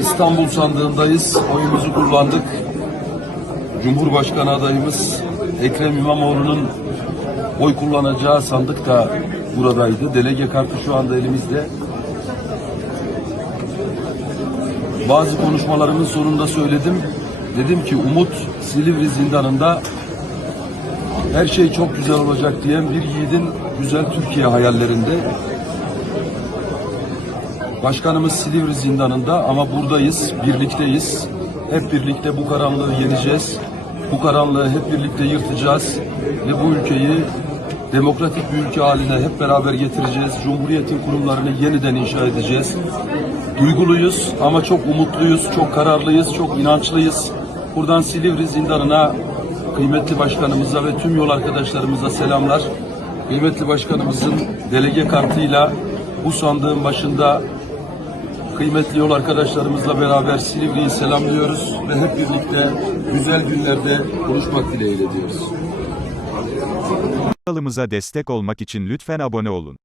İstanbul sandığındayız. Oyumuzu kullandık. Cumhurbaşkanı adayımız Ekrem İmamoğlu'nun oy kullanacağı sandık da buradaydı. Delege kartı şu anda elimizde. Bazı konuşmalarımın sonunda söyledim. Dedim ki Umut Silivri zindanında her şey çok güzel olacak diyen bir yiğidin güzel Türkiye hayallerinde. Başkanımız Silivri zindanında ama buradayız, birlikteyiz. Hep birlikte bu karanlığı yeneceğiz. Bu karanlığı hep birlikte yırtacağız ve bu ülkeyi demokratik bir ülke haline hep beraber getireceğiz. Cumhuriyetin kurumlarını yeniden inşa edeceğiz. Duyguluyuz ama çok umutluyuz, çok kararlıyız, çok inançlıyız. Buradan Silivri zindanına kıymetli başkanımıza ve tüm yol arkadaşlarımıza selamlar. Kıymetli başkanımızın delege kartıyla bu sandığın başında kıymetli yol arkadaşlarımızla beraber Silivri'yi selamlıyoruz ve hep birlikte güzel günlerde konuşmak dileğiyle diyoruz. Kanalımıza destek olmak için lütfen abone olun.